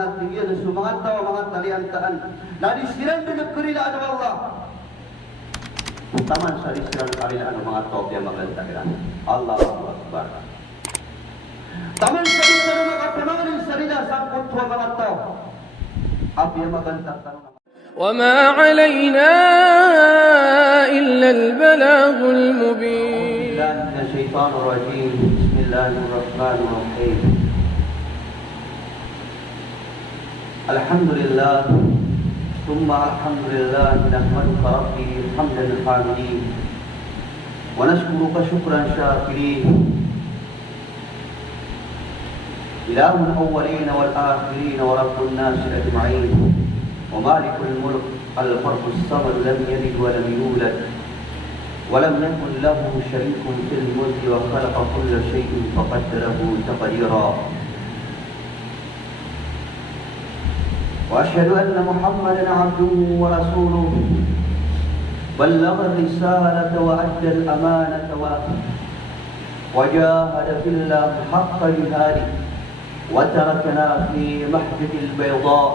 at tingin sa mga tao, mga taliantaan. Nadisiran din nagkurilaan ng Allah. Taman sa disiran karilaan ng mga tao, yung maganda. Allahu Akbar. Taman sa disiran ng kapimanin sa rila, sangkot sa mga tao. At yung maganda tanong. وما علينا إلا البلاغ المبين. أعوذ بالله من الشيطان الرجيم. بسم الله الرحمن الرحيم. الحمد لله ثم الحمد لله نحمدك ربي حمدا الحامدين ونشكرك شكرا شاكرين إله الأولين والآخرين ورب الناس أجمعين ومالك الملك الفرد الصمد لم يلد ولم يولد ولم يكن له شريك في الملك وخلق كل شيء فقدره تقديرا وأشهد أن محمدا عبده ورسوله بلغ الرسالة وأدى الأمانة وجاهد في الله حق جهاده وتركنا في محجة البيضاء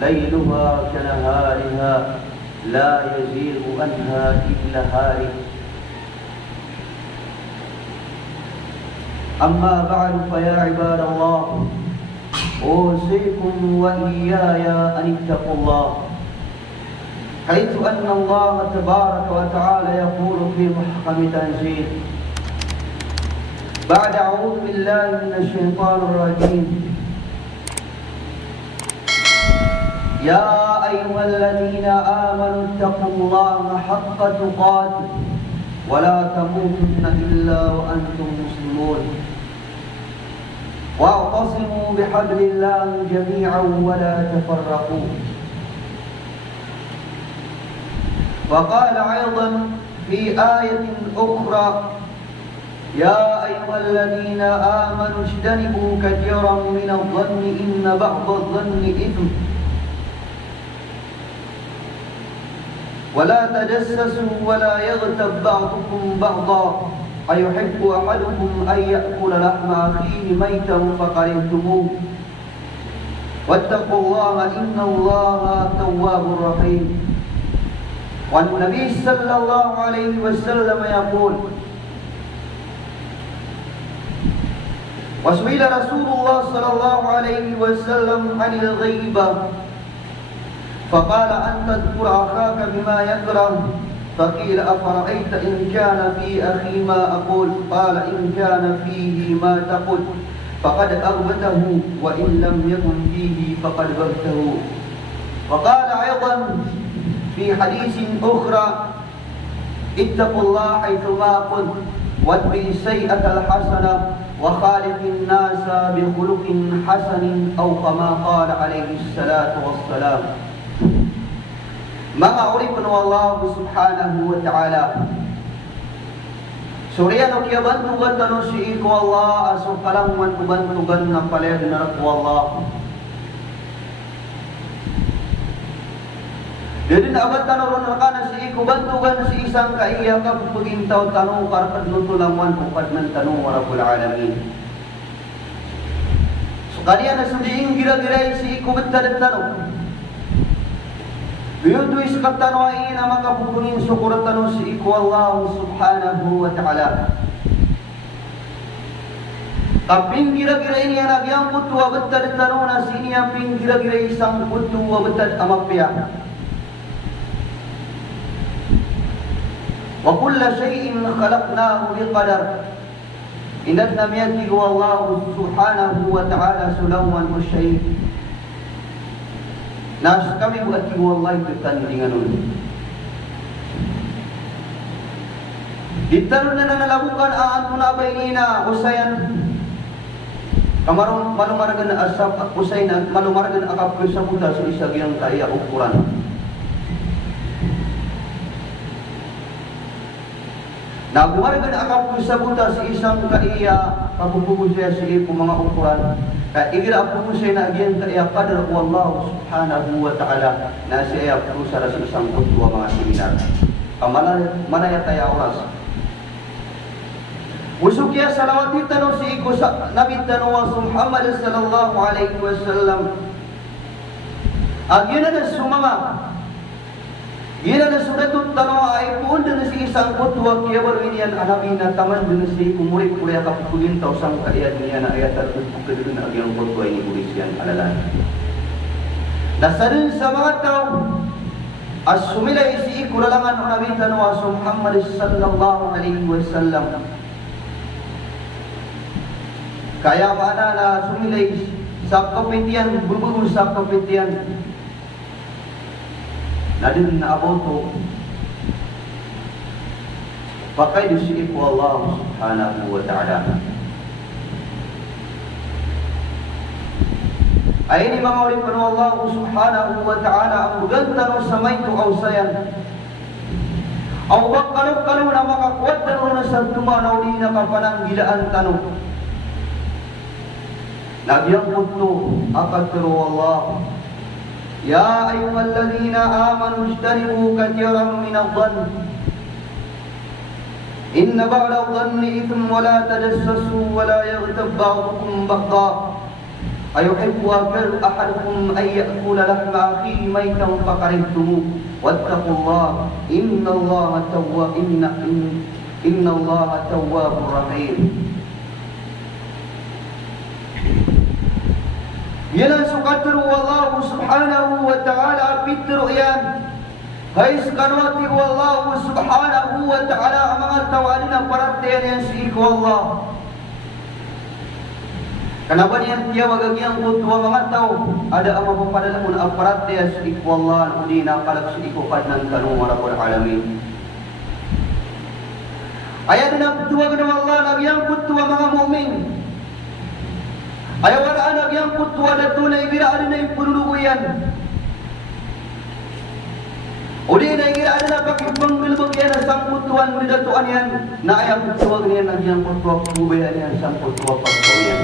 ليلها كنهارها لا يزيغ عنها إلا هالك. أما بعد فيا عباد الله أوصيكم وإياي أن اتقوا الله حيث أن الله تبارك وتعالى يقول في محكم تنزيل بعد أعوذ بالله من الشيطان الرجيم يا أيها الذين آمنوا اتقوا الله حق تقاته ولا تموتن إلا وأنتم مسلمون واعتصموا بحبل الله جميعا ولا تفرقوا. وقال أيضا في آية أخرى يا أيها الذين آمنوا اجتنبوا كثيرا من الظن إن بعض الظن إثم ولا تجسسوا ولا يغتب بعضكم بعضا أيحب أحدكم أن يأكل لحم أخيه ميتا فكرهتموه واتقوا الله إن الله تواب رحيم. والنبي صلى الله عليه وسلم يقول وسئل رسول الله صلى الله عليه وسلم عن الغيبة فقال أن تذكر أخاك بما يكره فقيل أفرأيت إن كان في أخي ما أقول قال إن كان فيه ما تقول فقد أغبته وإن لم يكن فيه فقد بغته. وقال أيضا في حديث أخرى اتقوا الله حيثما كنت واتبع السيئة الحسنة وخالق الناس بخلق حسن أو كما قال عليه الصلاة والسلام. Mga uripun Allah subhanahu wa ta'ala Surya no kia bantugan tanu si iku Allah aso kalang man kubantugan na paler na ko Allah. Jadi abad tanu ron kana si iku bantugan si isang kaiya ka pugintaw tanu karpad nutulang man upad man tanu rabbul alamin. So kalian na sudiing gira-giray si iku betad tanu. Biyudu iskat tanwain na makapupungin sukurat tanu si iku Allah subhanahu wa ta'ala. Kaping gira-gira ini yang nagyang putu wa betad tanu na sini yang ping gira-gira isang putu wa betad amapya. Wa kulla syai'in khalaqnahu biqadar. Inat namiyati Allah subhanahu wa ta'ala sulawan wa syai'. Nas kami buat ibu Allah itu tandingan ulit. Ditanun na nalabukan aan muna bainina usayan kamarong malumargan na asap usayin at malumargan akap ko sa buta sa isagyang kaya ukuran. Nagumargan akap ko sa buta sa isang kaya pagpupugod siya sa ipo mga ukuran. Igira po siya na agyan kaya kadar ko Allah subhanahu wa ta'ala na siya po sa isang kutwa mga seminar. Manaya tayo oras. Usuk ya salawat tanong si iku sa Nabi tanong Muhammad sallallahu alaihi wasallam Agyan na sumama. Gila na sudah tu tanah air pun dengan si isang kutwa kia baru ini an anabi na taman dengan si umurik kuliah kapulin tau sang kaya dunia na ayat terbuka kedua na yang kutwa ini polisian adalah. Nasarin sama tau asumila isi kuralangan Nabi tanwa Muhammad sallallahu alaihi wasallam. Kaya mana na sumila sa kapitian berburu sa kapitian. Nadin na aboto pakai disiip Allah subhanahu wa ta'ala. Ay ini mga ulit pa Allah subhanahu wa ta'ala ang maganda sa may tuawsayan. Ang bakalo-kalo na makakuat na sa tumanaw di na kapananggilaan tanong. Nabiyang puto akatiro Allah. يا أيها الذين آمنوا اجتنبوا كثيرا من الظن إن بعض الظن إثم ولا تجسسوا ولا يغتب بعضكم بعضا أيحب أحدكم أن يأكل لحم أخيه ميتا فكرهتموه واتقوا الله إن الله تواب رحيم. Yalan sukatru Allah subhanahu wa ta'ala pitru yan. Hai sekanwati Allah subhanahu wa ta'ala mga tawanin ang paratiyan yan si iku Allah. Kenapa niyan tiya wagagyang kutwa mga tao ada ang mapapadala mo na ang paratiyan si iku Allah ang uli na kalak si iku kadnan kanong warapur alamin. Ayaw na kutwa ganun Allah nagyang kutwa mga mu'min. Ayaw na anak yang kutwa na tunay giraan na yung punuluyan. O di na giraan na pakipangbilbag yan ang sang kutwan midatuan yan. Na ayaw kutwa ganyan ang yang kutwa kubayan yan sang kutwa pagkaw yan.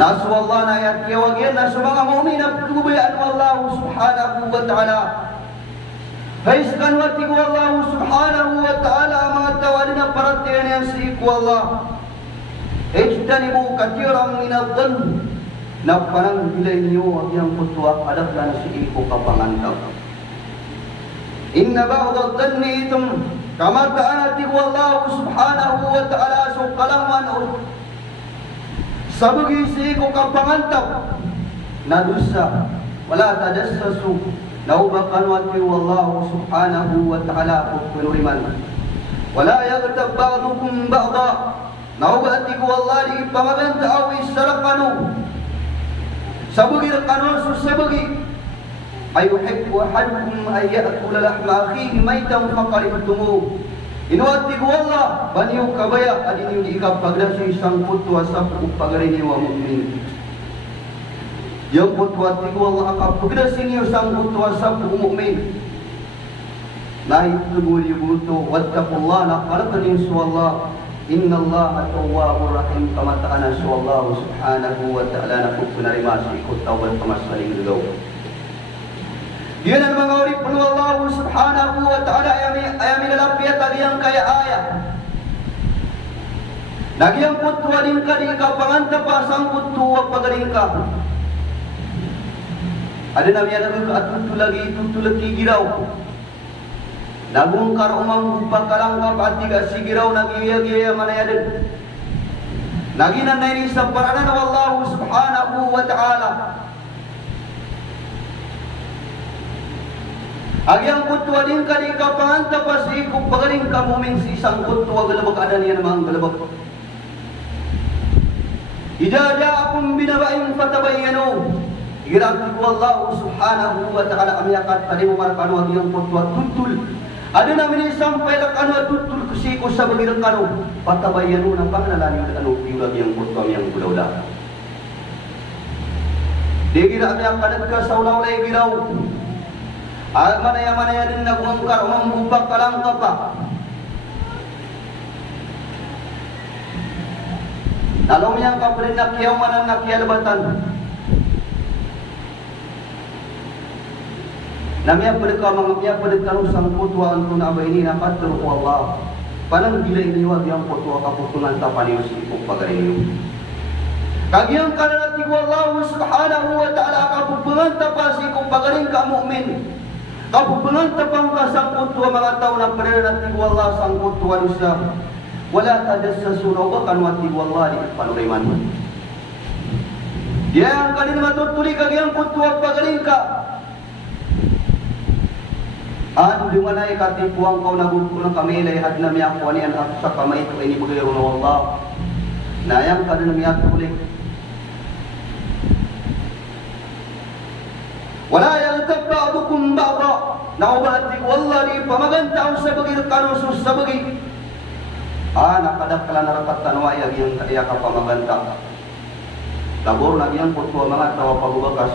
Nasu Allah na ayat kiyawag yan na sa mga mu'min na kubayan Allah subhanahu wa ta'ala. Hai sekanwati ko Allah subhanahu wa ta'ala mga tawanin na paratiyan yan si iku Allah. Ijtanibu kathiran min adh-dhann na parang bilay niyo ang kutwa adak na si iku kapangantaw. Inna ba'd adh-dhanni itham kama ta'anati Allah subhanahu wa ta'ala so kalaman sabagi si iku kapangantaw na dosa wala tajassasu naubakan wati Allah subhanahu wa ta'ala kunuriman wala yaghtab ba'dukum ba'da. Naubati ko Allah di pamaganda awi sarakano sabagi rakano susabagi ayuhibbu ahadukum ay ya'kula lahma akhihi maytan faqaribtumu. Inuati ko Allah baniyo kabaya adin yung ikapagda sa isang putwa sa pagpagarin niyo ang mu'min. Yung putwa ti ko Allah akapagda sa inyo isang putwa sa mu'min. Nahitugul yung buto wattaqullah nakalatan yung su Allah. Inna Allah tawwabur rahim kama ta'ala Allah subhanahu wa ta'ala na pupunarima sa ikot tawad kamasaling lugaw. Yun ang mga urip po Allah subhanahu wa ta'ala ayami lalapiyat agiyang kaya ayat. Nagyang putwa din ka di ka panganta pa sang putwa pagaling ka. Ada nabi yang at tutulagi giraw. Nagungkar umang pagkalangkap at tiga sigiraw nag-iya-iya manayadin. Naginan na ini sa paranan ng Allah subhanahu wa ta'ala. Agyang kutwa din ka di ka panganta pa si ikong pagaling ka muming si isang kutwa galabag adan yan mga galabag. Idada akong binabaing patabayano. Igirati ko Allah subhanahu wa ta'ala amyakat tali mo marapano agyang kutwa tutul. Ada namin sampai lakano tutul kusiko sa bagirang kano patabayano ng pangalan yung piulag yung kutwam yung gulaw-la. Di gira ang kanad ka sa ulaw-lay giraw. Manaya-manaya din nagmangkar umambubak ka lang ka pa. Nalong niyang kaprin nakyaw manan nakyalabatan. Namanya pada mga piya pada tanong sang kutwa ang tunabay ni napatro ko Allah. Panang bila iniwag yung kutwa kaputungan tapaniyo si ipong pagaling. Kagiang kanana ti Allah subhanahu wa ta'ala kapupengan tapasi kung pagaling ka mu'min. Kapupengan tapang kasangkot tuwa mga tao na pernah ti Allah sangkot tuwa dosa. Wala tadassasu kan wati Allah di panuriman. Dia yang kanin matutuli kagiang kutuwa pagaling ka. Di mana katipuang kau nagumpul ng kami lahat na miyak wanian at sa kamay ito ay nibugayro na Allah. Nayang ka na miyak ulit. Wala yang tabba'dukum ba'da. Naubahati wallahi pamaganta sa bagir kanusus sa bagir. Nakadakala na rapat tanwaya yang kaya ka pamaganta. Labor nagyang kutuwa mga tawa pagubakas.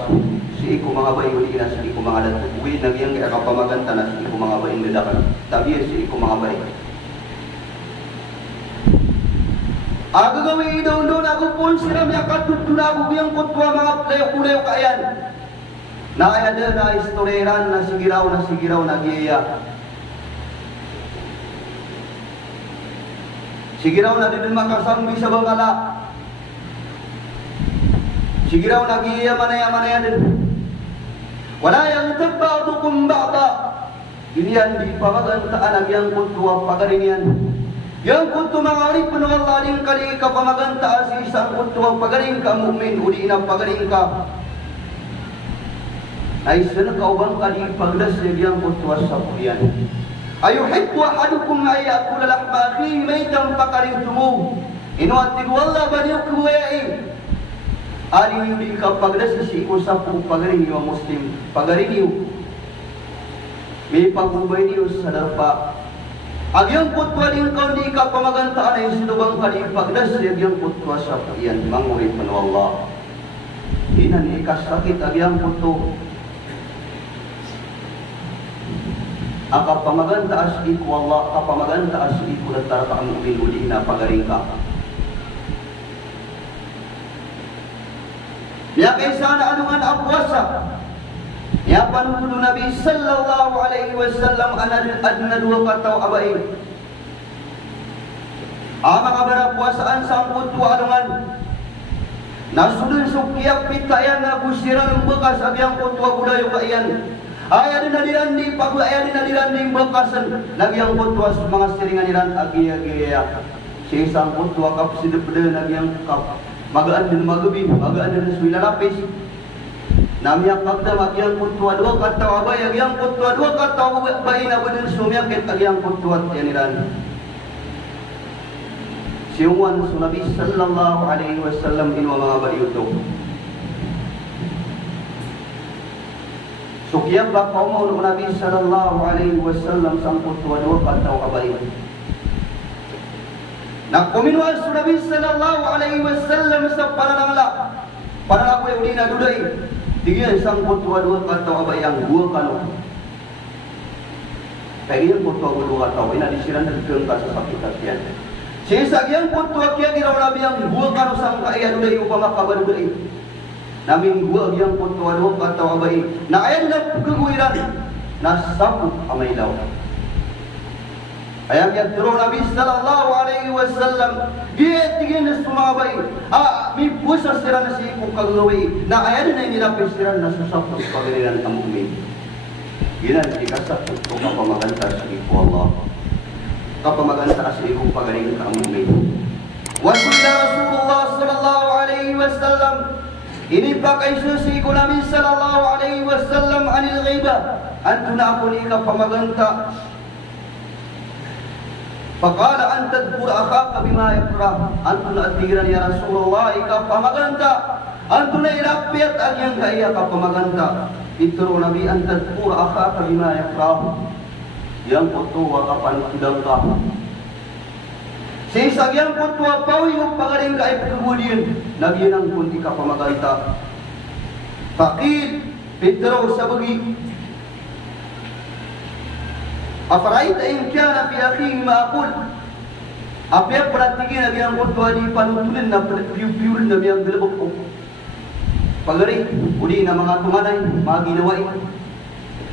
Si iku mga bayi uli na si iku mga dato. Uwi nagyang kaya ka pamaganta na si iku mga bayi nilakan. Tabi si iku mga bayi. Agagawi daw ako pun siram yakatut tunago biyang kutuwa mga playo-kuleyo kaayan. Nakayada na istoreran na sigiraw na giya. Sigiraw na din makasangbi sa bangala. Sigiraw na giya manaya din. Wala yang tabba'dukum ba'da. Iniyan di pamagantaan yang kutuwa pagarinyan. Yang kutu mangari penuh Allah din kali ka pamaganta si isang kutuwa pagaring ka mu'min uli na pagaring ka. Ay sana kaubang kali pagdas yang kutuwa sa puyan. Ayuhibbu ahadukum ay yakula lahma akhihi maytan fakarintumu. Inuatig wallah baniuk kuwai. Ali yuli ka pagdas si usap pagaring yung Muslim. Pagaring yung may pagbubay niyo sa darpa. Agyang kutwa din kau di ka pamagantaan ay sinubang kali pagdas agyang kutwa sa puyan. Manguri panu Allah. Inan ikasakit agyang kutu. Ang kapamagantaas iku Allah, kapamagantaas iku datar ka ang uli na pagaring ka. Ya kaisana anungan abwasa. Ya panutulo Nabi sallallahu alaihi wasallam adna dua kataw abain. Amang abara puasaan sangkut tu anungan. Nasudun sukiyak pitayan na gusiran bekas agyang kutwa budayo kaiyan. Ayah din nadiran di pagu ayah din nadiran di bekasan nagyang kutwa mga siringan niran agiya si isang kutwa kap sidepde nagyang kap magaan din magubin magaan din suila lapis namyak kakda magyang kutwa dua kataw abay agyang kutwa dua kataw abay na budin sumyak ket agyang kutwa niran siuwan Nabi sallallahu alaihi wasallam inu mga bayuto. Sukiyang ba kaumaw ng Nabi sallallahu alaihi wasallam sangkut wadwa kataw abay. Nagkuminuan sa Nabi sallallahu alaihi wasallam sa pananangla. Pananang ko uli na duday. Tigyan sangkut wadwa kataw abay ang buwa kano. Kaya yung kutwa wadwa kataw ay nadisiran na dikang ka sa sakit at yan. Sisag yung kutwa kaya ginaw Nabi ang buwa kano sang kaya duday upama kabaduday. Naming gua yang kutwa kataw abay na ayan na guguiran na saput amay law. Ayang yang turo Nabi sallallahu alaihi wasallam giyet tigin na sumabay mi pusa sira na si ikong kagawi na ayan na inilapis sira na susaput pagaliran ang mu'min. Ginan ikasaput ko kapamaganta sa iko Allah. Kapamaganta sa ikong pagaliran ang mu'min. Wasila Rasulullah sallallahu alaihi wasallam ini pakai susi ko Nabi sallallahu alaihi wasallam anil ghaiba antuna ako ni ka pamaganta. Faqala an tadhkur akhaka bima yakrah antuna atiran ya Rasulullah ika pamaganta antuna ilapiat agyang kaya ka pamaganta. Ituro Nabi an tadhkur akhaka bima yakrah yang kutuwa kapan kidang ka. Sisag yang kutwa pawi yung pagaling ka ay pagkagulin. Nagyanang kundi ka pamaganta. Fakid, Pedro sa bagi. Afaraita in kiyana fi akhihi maakul. Apya pratigin nagyang kutwa di panutulin na piyul na biyang galabok ko. Pagari, uli na mga tunganay, mga ginawain.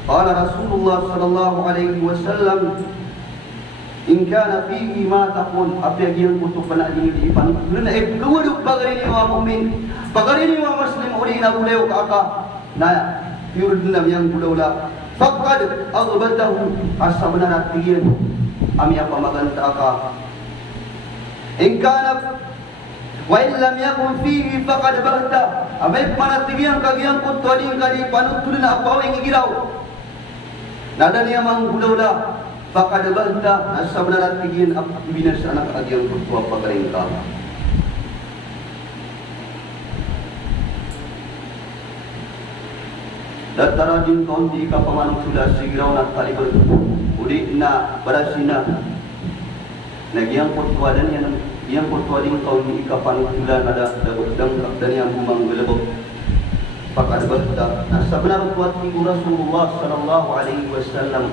Kala Rasulullah sallallahu alaihi wasallam in kana fihi ma taqul apa yang kutu pana ini di pan luna kedua bagari ni wa mukmin bagari ni wa muslim uri na buleu ka na yurdna yang budula faqad aghbatahu asabna tiyan ami apa maganta ka in kana wa in lam yakun fihi faqad bahta amai pana tiyan kagian kutu adin kali panutulna apa yang igiraw nada niya mang budula faqad balta asabna tigian binas anak agian kutua pagaring ka datara din konti ka pamanung sudah sigraw na talibul udi na barasina nagyang kutua dan yang kutua din konti ka panutulan ada dang dan yang bumang gelebok faqad balta asabna kuati Rasulullah sallallahu alaihi wasallam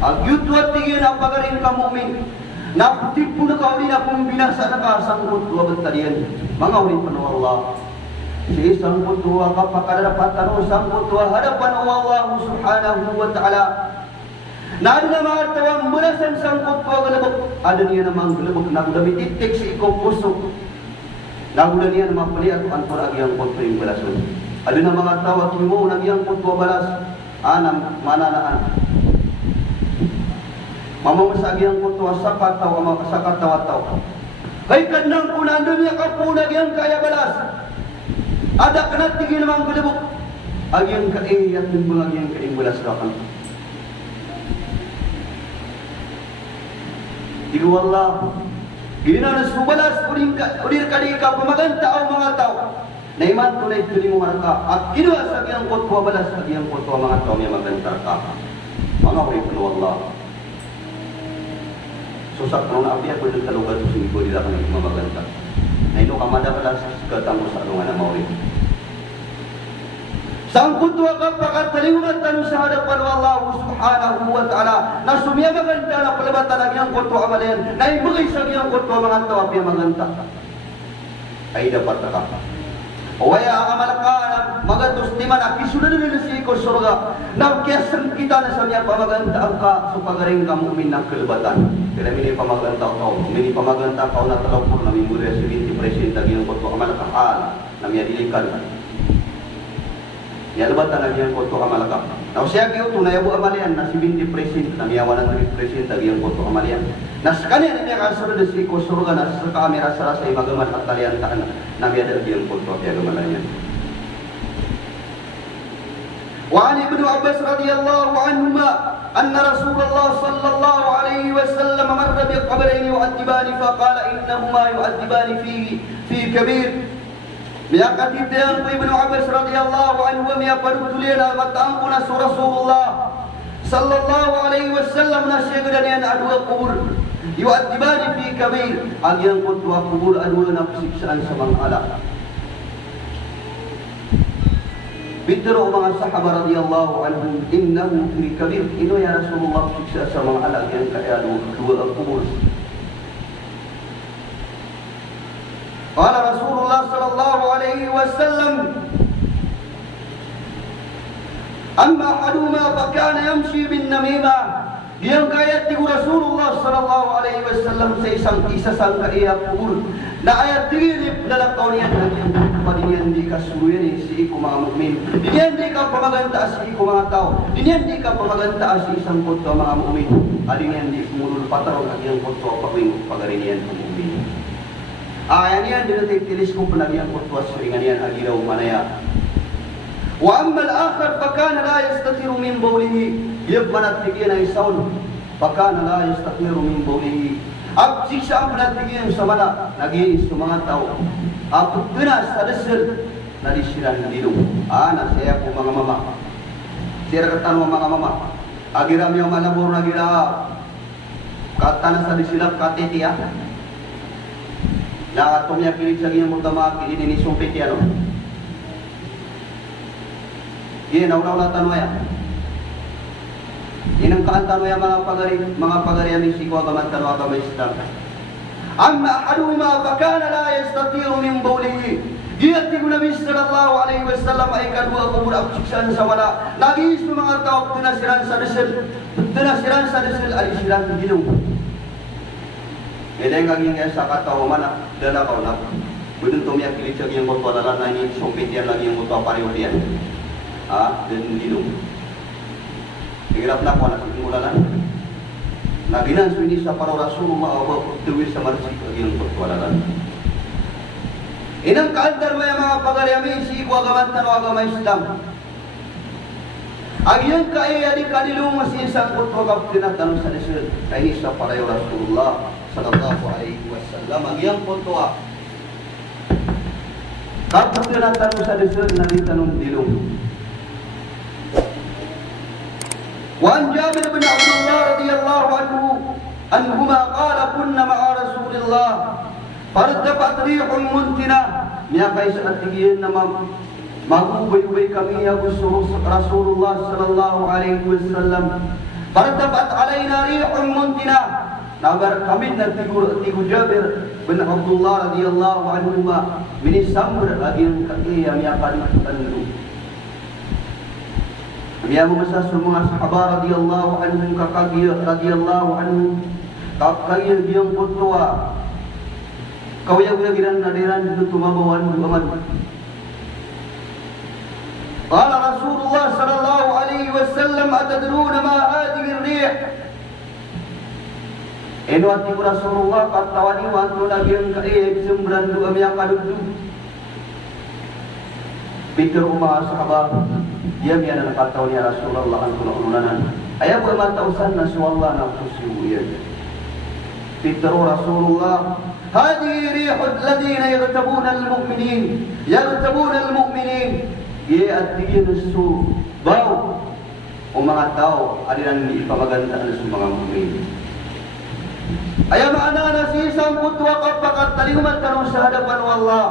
agyut wati na pagaring ka mukmin na tipu na kauli na kung binasa na ka sangkot wa betarian mga ulit panu Allah si sangkot wa ka pakadapat anu sangkot wa hadapan Allah subhanahu wa ta'ala na ada na mga tawang mulasan sangkot wa galabok ada niya namang galabok na kudami titik si ikong pusok na kuda niya namang paliat ang paragiyang kotwa yung balason ada na mga tawag mo nagyang kotwa balas anam mananaan mamamasagi ang kutuwa sakataw ama sakataw-taw kay kanang punando niya kapunag yang kaya balas ada kanat tigil mang gelebuk agyang kaiyat ng mga agyang kaing balas kapan digo Allah gina na subalas udir kadika pamaganta ang mga tao na iman tunay tuling mga ka at ginawa sa agyang kutuwa balas agyang kutuwa mga tao niya maganta ka mga ulit na Allah susak nung apiya ko ng talugan sa sinigo nila kami mamaganta. Na ino kamada ka lang sa katamo sa arungan na maulit. Sangkut wa ka pakatalingan tanong sa hadapan Allah subhanahu wa ta'ala na sumiya maganta na palabatan ang iyang kuto amalayan na ibigay sa iyang kuto mga tao apiya maganta. Ay dapat na ka. Waya amalakana magatus di man akisunod nila si ko surga na kiyasan kita na sa niya pamaganta ang ka so pagaring ka mumin ng kalbatan kaya mini pamaganta ka na talapur na mimuri si 20 president ang koto amalakahal na miya dilikan niya labatan ang iyang koto amalakah na siya kiyo tunay abu amalian na si 20 president na miya 100 president ang iyang koto amalian na sa kanya niya kasunod si ko surga na sa kamera sa rasay magaman at talian taan na miya dal iyang koto kaya gamalayan وعن ابن عباس رضي الله عنهما أن رسول الله صلى الله عليه وسلم مر بقبرين يؤدبان فقال إنهما يؤدبان في كبير ميقاتي بيان ابن عباس رضي الله عنهما ميقاتي لنا متأمنا رسول الله صلى الله عليه وسلم نشيغدان أن أدوى قبور يؤدبان في كبير أن ينقض قبور أدوى نفسك سأل سمن على Bidro mga sahaba radhiyallahu anhum innahu fi kabir ino ya Rasulullah siksa sa mga alag yang kaya dua kubur. Qala Rasulullah sallallahu alaihi wasallam amma ahaduma fa kana yamshi bin namimah yang kaya tigu Rasulullah sallallahu alaihi wasallam sa isa sang kaya kubur na ayat tigilip dalam kaunian yang padinyan di kasuluyan si iku mga mukmin dinyan di ka pamaganta si iku mga tao dinyan di ka pamaganta si isang kutwa mga mukmin adinyan di kumulul pataro at yung kutwa pagwing pagarinian ng mukmin ayan yan dinatay tilis kong panagyan kutwa suringan yan agiraw manaya wa amma al-akhar fakana la yastatiru min bawlihi yabmanat tigyan ay saun fakana la yastatiru min bawlihi at siksa ang panatigyan sa mana nag-iis sa mga tao at tunas sa desel na disiran dilong na saya po mga mama siya katan mga mama agiram yung malabor na gira katan sa disilap katiti na atong niya kilig sa ganyang mutama kilin ni sumpit yan yun naulaw tanwaya inang kaantanwaya mga pagari aming sikwa kamantanwa kamay islam amma ahaduhuma fakana la yastatiru min bawlihi giyati ko Nabi sallallahu alaihi wasallam ay kadua kubur absiksan sa wala nagis mga tao tinasiran sa desel alisiran gilong Yan ang aging sa katao man dala ka na. Budun to miya kilit yung moto na lang ni sumpit yan lagi yung moto pareho diyan. Dan dilung. Hirap na ko na simulalan. Naginan suini sa para Rasulullah wa tuwis sa masjid aging pertualalan. Inang kaantar mo yung mga pagalyami si ko agaman tanong agama Islam. Agyan kaya di kanilong masisang kutwa kap tinatanong sa Rasul ay sa para Rasulullah sallallahu alaihi wasallam agyan kutwa. Kapag tinatanong sa Rasul nalitanong dilong. وعن جابر بن عبد الله رضي الله عنهما قال كنا مع رسول الله فارتفعت ريح منتنة يا قيس التقيين magubay-ubay kami ya Rasulullah sallallahu alaihi wasallam فارتفعت علينا ريح منتنة nabar kami na tigu Jabir bin Abdullah radhiyallahu anhuma min samr aging kakiyam ya kandu Biya mo sa mga sahaba radhiyallahu anhum kakagiya radhiyallahu anhum kakagiya biyang putwa kawaya-waya giran nadiran dito tumabawan duaman Qala Rasulullah sallallahu alaihi wasallam atadruna ma hadhihi ar-rih Eno ati Rasulullah katawani wanto lagi ang kaiyib sumran duam yang kadudu Pikir umah sahabat dia biar nak tahu ni Rasulullah an kululanan ayah buat tausan Rasulullah nak khusyuk ya Pikir Rasulullah hadi rihul ladina yaghtabuna al-mu'minin ya at-tigin su bau umah tahu adiran di pamaganda ng mga mukmin ayah makna na si isang kutwa kapakat talihuman tanong sa hadapan Allah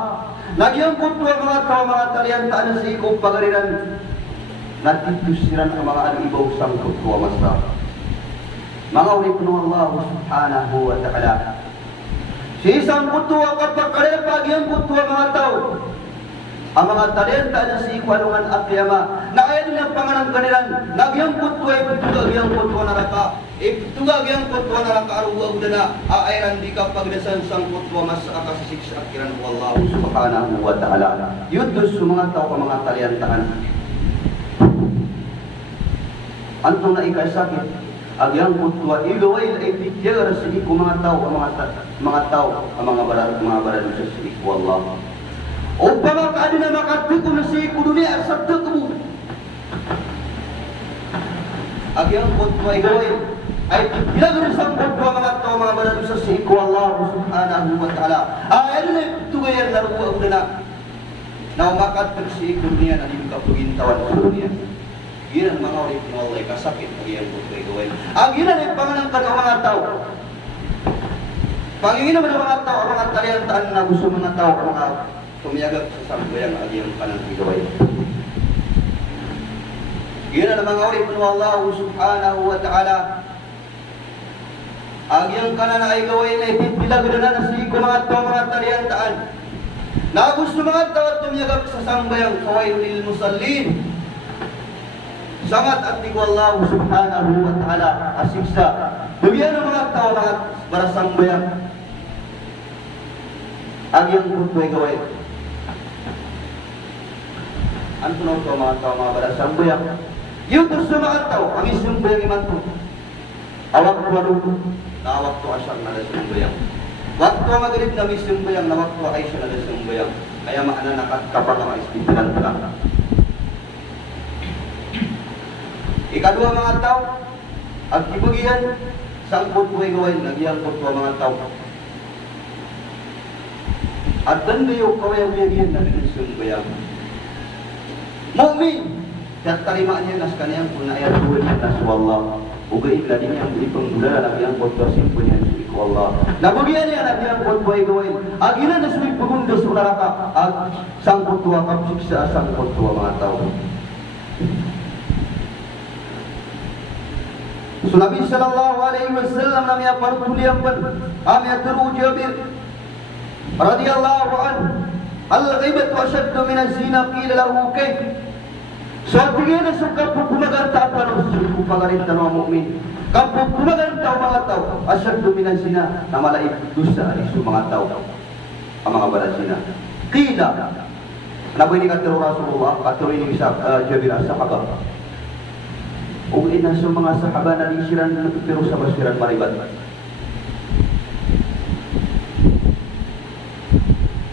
Nagyang kutwa mga tao mga talian taan sa ikong pagariran natitusiran ang mga alibaw sang kutwa masa. Mga ulit ng Allah subhanahu wa ta'ala. Si isang kutwa kapag karepag yung kutwa mga tao. Ang mga talian taan sa ikong alungan at yama na ayan nilang panganang kanilan nagyang kutwa iputugag yung kutwa na raka iputugag yung kutwa na raka aruwag na aayran di ka pagdasan sang kutwa mas akasisik sa akiran ko Allah subhanahu wa ta'ala yun doon sa mga tao mga talian taan antong na ikasakit agyang kutwa igaway ay pityar sa iko mga tao ang mga barad sa iko Allah o pamakaano na makatuko na sa iko dunia sa tuko agyang kutwa igaway ay pinagano sa kutwa mga tao mga barad sa iko Allah subhanahu wa ta'ala ay ano na tugayan na ruwa na na umakatuko sa iko dunia na hindi ka pagintawan sa dunia Ginan mga ulit ng Allah kasakit ang iyang kutway gawin. Ang ginan ay panganang ka ng mga tao. Pangingin naman ng mga tao, ang mga taliantaan na gusto mga tao, ang mga tumiyagag sa sambayang ang iyang panang gawin. Ginan ang mga ulit ng Allah subhanahu wa ta'ala. Ang iyang kanan ay gawin ay titilag na sa iko mga tao, mga taliantaan. Na gusto mga tao tumiyagag sa sambayang fawailul musallin. Sangat at tigo Allah subhanahu wa ta'ala asiksa. Bagayan ang mga tao mga barasang bayan. Ang iyang kutway gawin. Ano na ito mga tao mga barasang bayan? Yung gusto mga tao, ang isang bayang iman to. Awak ko ano na awak to asyang nalasang bayang. Waktu magrib na isang bayang na waktu ay siya nalasang bayang. Kaya maana nakatapang ang ispitilan ka lang. Ikadua mga tao, ang kibagihan, sangkot buhay gawin, nagyangkot ko mga tao. At dandayo kawayang biyagyan na binusong bayang. Mu'min, tatarimaan niya nas kaniyang kung naayat buhay niya nas wallah. Ugay ila din niyang ipang mula, nagyangkot ko simpo niya nas wallah. Nabagihan niya nagyangkot buhay gawin. Ang ina nas may pagundos o naraka, at sangkot tuwa kapsiksa, sangkot tuwa mga tao. So Nabi sallallahu alaihi wasallam namanya panutulian pun amya teru Jabir radhiyallahu anhu al-ghibatu ashaddu min az-zina qila lahu kayf so tigena suka pumagarta panu pagarintan ng mu'min Kapag kumagantaw mga tao, asyad dominan sina na malaib dusa alisu mga tao. Ang mga barat sina. Kila, naboy ni katero Rasulullah, katero ni Jabir as-Sahaba. Uwi na sa mga sahaba na lisiran na pero sa basiran maribat.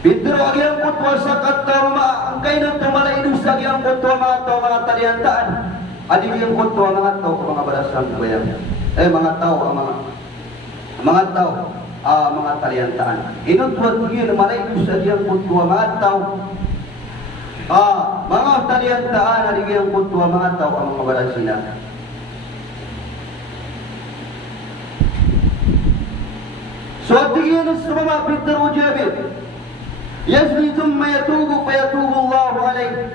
Bidro agyang kutwa sa katama, ang kainang tumalaidus agyang kutwa mga tao, mga taliantaan. Adi yung kutwa mga tao, mga balasang bayang. Mga tao, mga tao, mga taliantaan. Inutwat yun, malaidus agyang kutwa mga tao. Mga taliantaan, adi yung kutwa mga tao, ang mga balasina. So, tingin sa mga Bidro Jabir. Yazni thumma yatubu Allahu alayhi.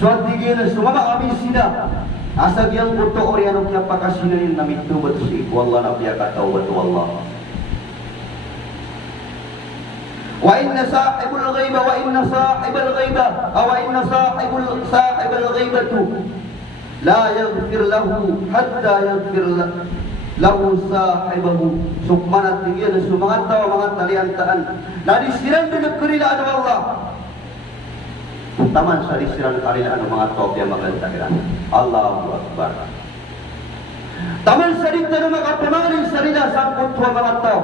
Suatigina sumama amin sila. Asag yang buto oriano kya pakasinanin na mitubat si wallah na biya katawbat wallah. Wa inna sahibul ghaiba wa inna sahibul ghaiba aw inna sahibul ghaibatu la yaghfir lahu hatta yaghfir lahu sahibahu. Sukmanat tingin sa mga tao, mga taliantaan na disiran din nagkarilaan ng Allah. Taman sa disiran karilaan ng mga tao yang magandang Allahu Akbar. Taman sa dito ng mga pamaling sarila sa kutwa mga tao.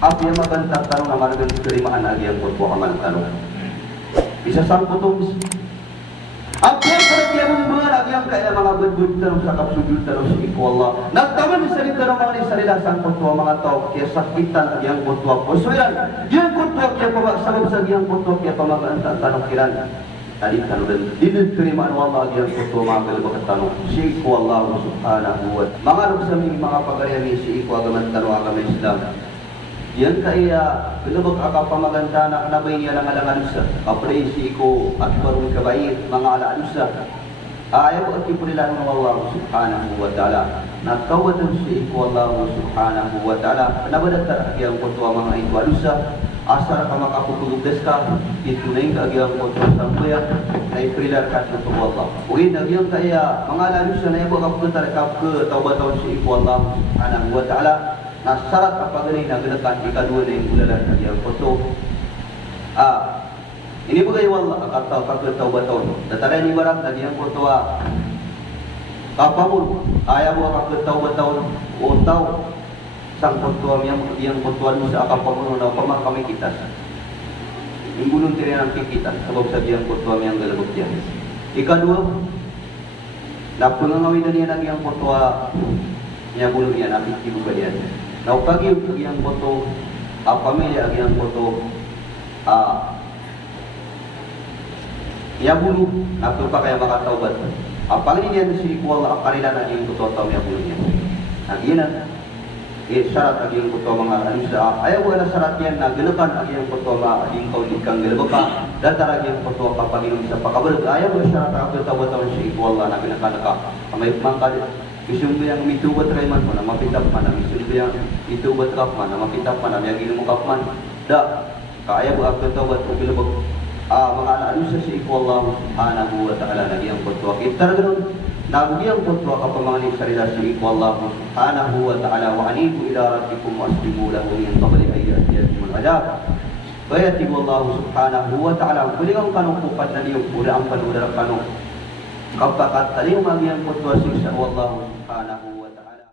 Apa yang magandang tanong na malagang kerimaan agi ang kutwa kaman tanong. Bisa sang kutong ang kaya mong mga nagyang kaya mga budbud tanong sa kapsudul tanong sa iko Allah. Nagtaman sa dito ng mga sarila sa kutwa mga tao kaya sakitan ang kutwa po. So yan, yung kutwa kaya sabab sa yung kutwa kaya pamagaan tanong kiran. Tadi tanong din kerimaan Allah ang kutwa mga kalabagat tanong si iko Allah subhanahu wa ta'ala. Mga nagsaming mga pagariami si iko agaman tanong agama Islam. Yan kaya bilabag akapamaganda na kanabay niya ng alangansa. Kapre si iko at barong kabair, mga alangansa. Ayaw at kipulilan ng Allah subhanahu wa ta'ala. Nagkawatan si iko Allah subhanahu wa ta'ala. Nabadata ang kutwa mga ito alusa. Asar ka makaputugugdas ka. Itunay ka ang kutwa sa kuya. Na iprilar ka sa tuwa Allah. Uwi nagyang kaya mga alangansa na iba kaputarikap ke tawbataw si iko Allah subhanahu wa ta'ala. Nasarat apa gani na ganakan ikadua na yung ulalan na iyang foto. Ini bagay wala kata kakataw-bataw. Dataray ni barat na iyang foto kapamul. Ayaw mo kakataw-bataw o tao. Sang foto iyang fotoan mo sa kapamul na pamakami kita. Yung gulong tira ng kikitas. Sabab sa iyang foto iyang galabot yan. Ikadua, napangangawin na niya ng iyang foto niya gulong yan. Nakikibugan yan. Naupagi ang boto, pamilya ang boto, yabulu, napurpa kaya makataubat. Panginian si Kuala ang kanila na yung boto at yabulu niya. Naginan, syarat ang yung boto mga anusa. Ayaw wala syarat yan na gilakan ang yung boto mga alingkaw likang gilabaka. Datarag yung boto kapaginom sa pakabalag. Ayaw wala syarat ang katawat ang si Kuala na ginakanaka. May mangkalit. Isyung yang mitubat rayman mo na mapitap man, isyung yang itubat kap man na mapitap man, na mayagin mo kap man. Da, kaya bu abdo tawbat o bilabag mga alaano sa si iko Allah subhanahu wa ta'ala nagyang kutwa. Kita ganoon, nagyang kutwa kapag mga sarila si iko Allah subhanahu wa ta'ala wa anibu ila rabbikum wa aslimu lahu min qabli ayatikum al-adab. Bayatibu Allah subhanahu wa ta'ala. Kuligang kanong kupat na niyong pura ang panudarap kanong kapakat talim magyang kutwa si sa Allah subhanahu wa ta'ala.